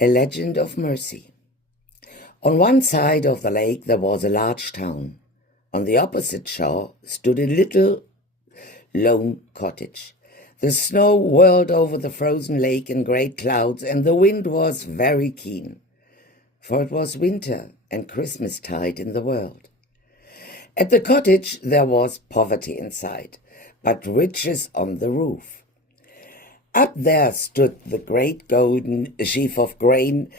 A legend of mercy. On one side of the lake there was a large town. On the opposite shore stood a little lone cottage. The snow whirled over the frozen lake in great clouds, and the wind was very keen, for it was winter and Christmastide in the world. At the cottage there was poverty inside, but riches on the roof. Up there stood the great golden sheaf of grain,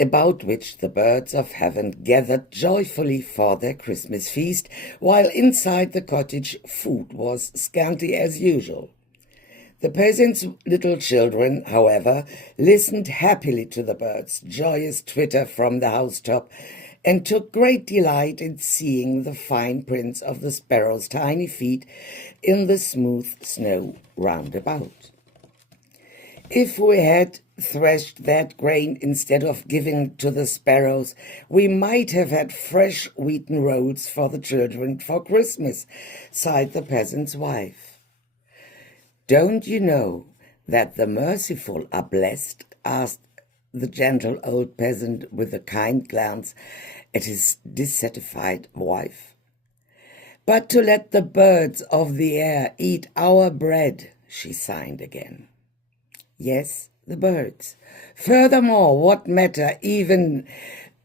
about which the birds of heaven gathered joyfully for their Christmas feast, while inside the cottage food was scanty as usual. The peasants' little children, however, listened happily to the birds' joyous twitter from the housetop, and took great delight in seeing the fine prints of the sparrows' tiny feet in the smooth snow round about. If we had threshed that grain instead of giving to the sparrows, we might have had fresh wheaten rolls for the children for Christmas, sighed the peasant's wife. Don't you know that the merciful are blessed? Asked the gentle old peasant with a kind glance at his dissatisfied wife. But to let the birds of the air eat our bread, she sighed again. Yes, the birds. Furthermore, what matter even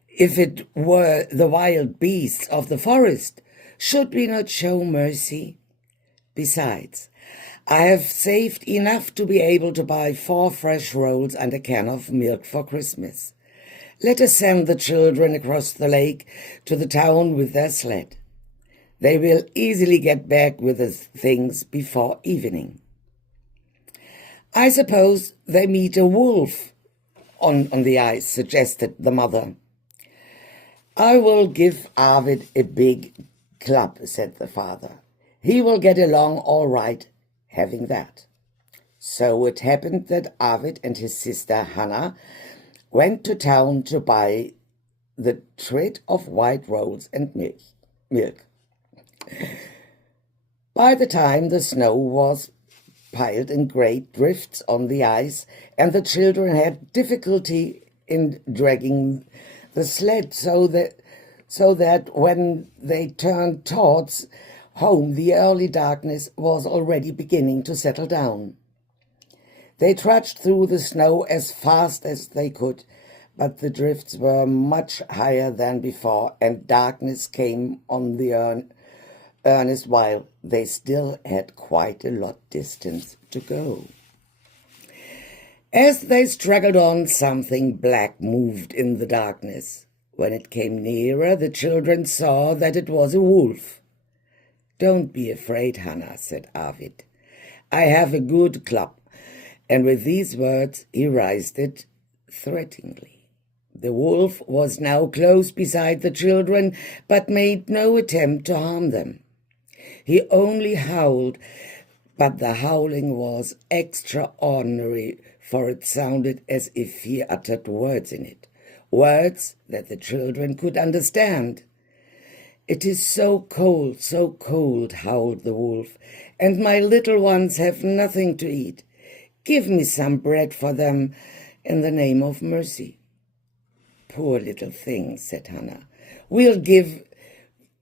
if it were the wild beasts of the forest? Should we not show mercy? Besides, I have saved enough to be able to buy 4 fresh rolls and a can of milk for Christmas. Let us send the children across the lake to the town with their sled. They will easily get back with the things before evening. I suppose they meet a wolf on the ice, suggested the mother. I will give Arvid a big club, said the father. He will get along all right having that. So it happened that Arvid and his sister Hannah went to town to buy the treat of white rolls and milk. By the time the snow was piled in great drifts on the ice, and the children had difficulty in dragging the sled so that when they turned towards home, the early darkness was already beginning to settle down. They trudged through the snow as fast as they could, but the drifts were much higher than before, and darkness came on the earnest while they still had quite a lot distance to go. As they struggled on, something black moved in the darkness. When it came nearer, the children saw that it was a wolf. Don't be afraid, Hannah, said Arvid. I have a good club. And with these words he raised it threateningly. The wolf was now close beside the children, but made no attempt to harm them. He only howled, but the howling was extraordinary, for it sounded as if he uttered words in it, words that the children could understand. It is so cold, howled the wolf, and my little ones have nothing to eat. Give me some bread for them in the name of mercy. Poor little things, said Hannah. We'll give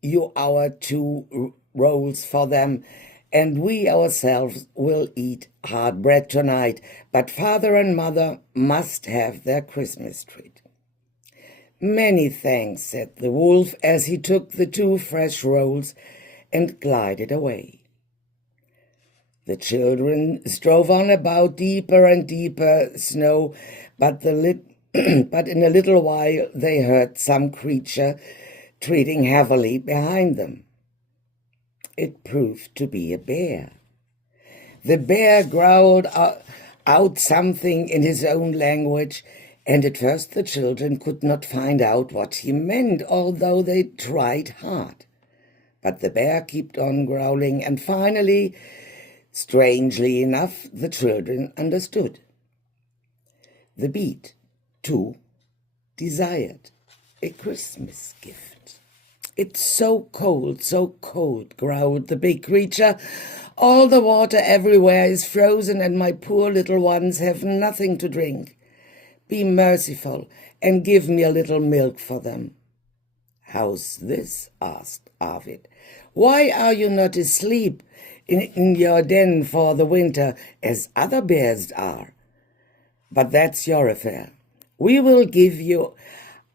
you our 2 rolls for them, and we ourselves will eat hard bread tonight, but father and mother must have their Christmas treat. Many thanks, said the wolf as he took the 2 fresh rolls and glided away. The children strove on about deeper and deeper snow, but in a little while they heard some creature treading heavily behind them. It proved to be a bear. The bear growled out something in his own language, and at first the children could not find out what he meant, although they tried hard. But the bear kept on growling, and finally, strangely enough, the children understood. The beast, too, desired a Christmas gift. It's so cold, growled the big creature. All the water everywhere is frozen, and my poor little ones have nothing to drink. Be merciful and give me a little milk for them." "How's this?" asked Arvid. "Why are you not asleep in your den for the winter as other bears are? But that's your affair. We will give you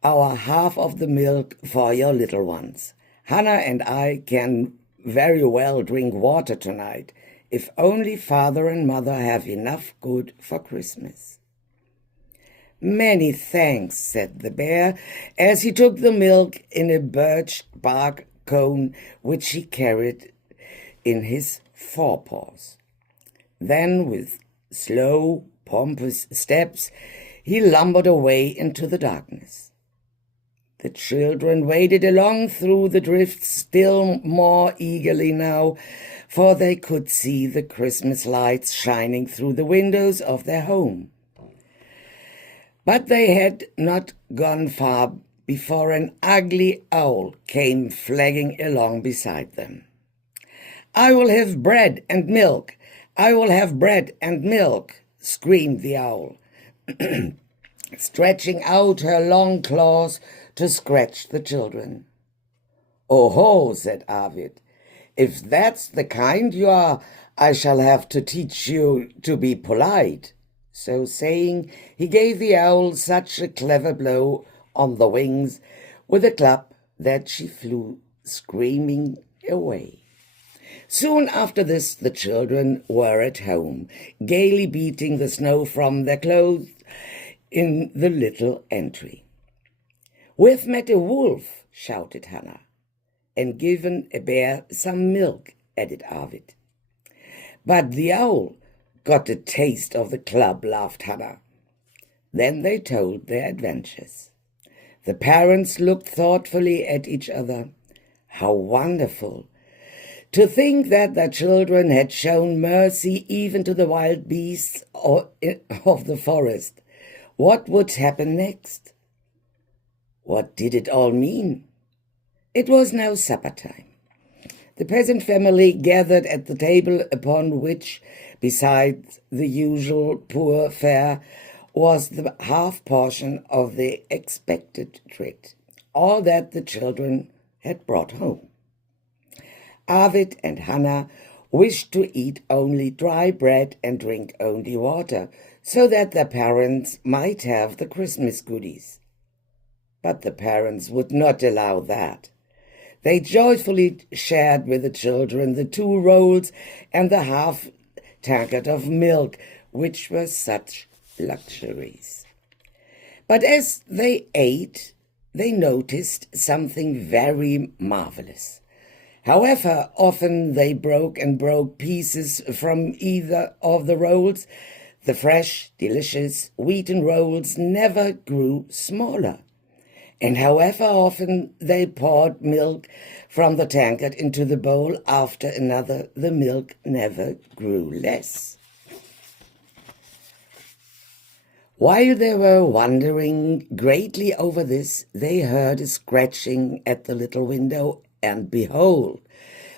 our half of the milk for your little ones. Hannah and I can very well drink water tonight, if only Father and Mother have enough good for Christmas." "Many thanks," said the bear, as he took the milk in a birch bark cone which he carried in his forepaws. Then, with slow, pompous steps, he lumbered away into the darkness. The children waded along through the drifts still more eagerly now, for they could see the Christmas lights shining through the windows of their home. But they had not gone far before an ugly owl came flagging along beside them. "I will have bread and milk! I will have bread and milk!" screamed the owl, stretching out her long claws to scratch the children. "Oh-ho," said Arvid. "If that's the kind you are, I shall have to teach you to be polite." So saying, he gave the owl such a clever blow on the wings with a club that she flew screaming away. Soon after this, the children were at home, gaily beating the snow from their clothes in the little entry. "We've met a wolf," shouted Hannah. "And given a bear some milk," added Arvid. "But the owl got a taste of the club," laughed Hannah. Then they told their adventures. The parents looked thoughtfully at each other. How wonderful! To think that their children had shown mercy even to the wild beasts of the forest. What would happen next? What did it all mean? It was now supper time. The peasant family gathered at the table upon which, besides the usual poor fare, was the half portion of the expected treat, all that the children had brought home. Arvid and Hannah wished to eat only dry bread and drink only water, so that their parents might have the Christmas goodies. But the parents would not allow that. They joyfully shared with the children the 2 rolls and the half tankard of milk, which were such luxuries. But as they ate, they noticed something very marvelous. However often they broke pieces from either of the rolls, the fresh, delicious wheaten rolls never grew smaller. And however often they poured milk from the tankard into the bowl after another, the milk never grew less. While they were wondering greatly over this, they heard a scratching at the little window, and behold,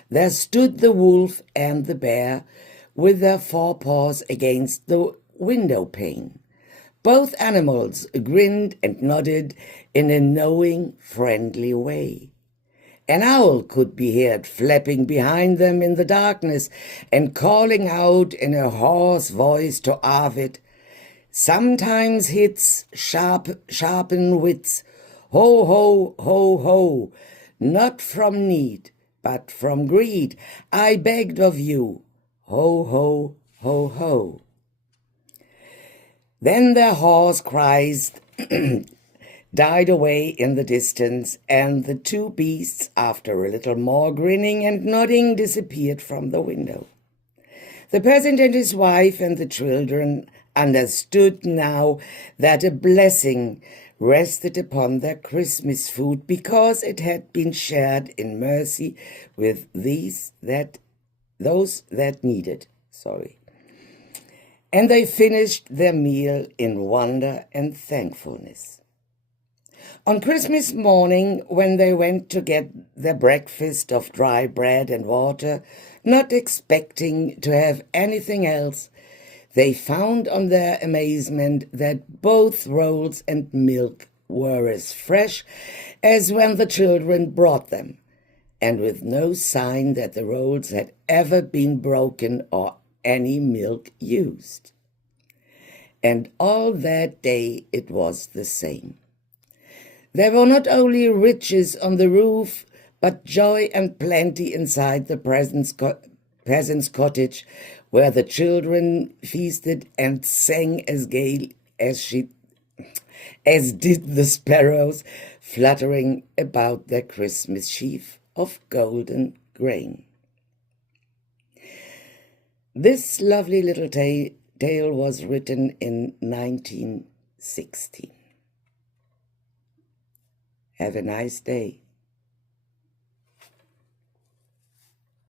there stood the wolf and the bear with their forepaws against the window pane. Both animals grinned and nodded in a knowing, friendly way. An owl could be heard flapping behind them in the darkness and calling out in a hoarse voice to Arvid, "Sometimes hits sharpen wits. Ho, ho, ho, ho. Not from need, but from greed. I begged of you. Ho, ho, ho, ho." Then their hoarse cries died away in the distance, and the 2 beasts, after a little more grinning and nodding, disappeared from the window. The peasant and his wife and the children understood now that a blessing rested upon their Christmas food, because it had been shared in mercy with those that needed. And they finished their meal in wonder and thankfulness. On Christmas morning, when they went to get their breakfast of dry bread and water, not expecting to have anything else, They found on their amazement that both rolls and milk were as fresh as when the children brought them, and with no sign that the rolls had ever been broken or any milk used. And all that day it was the same. There were not only riches on the roof, but joy and plenty inside the peasant's cottage, where the children feasted and sang as gay as did the sparrows, fluttering about their Christmas sheaf of golden grain. This lovely little tale was written in 1916. Have a nice day.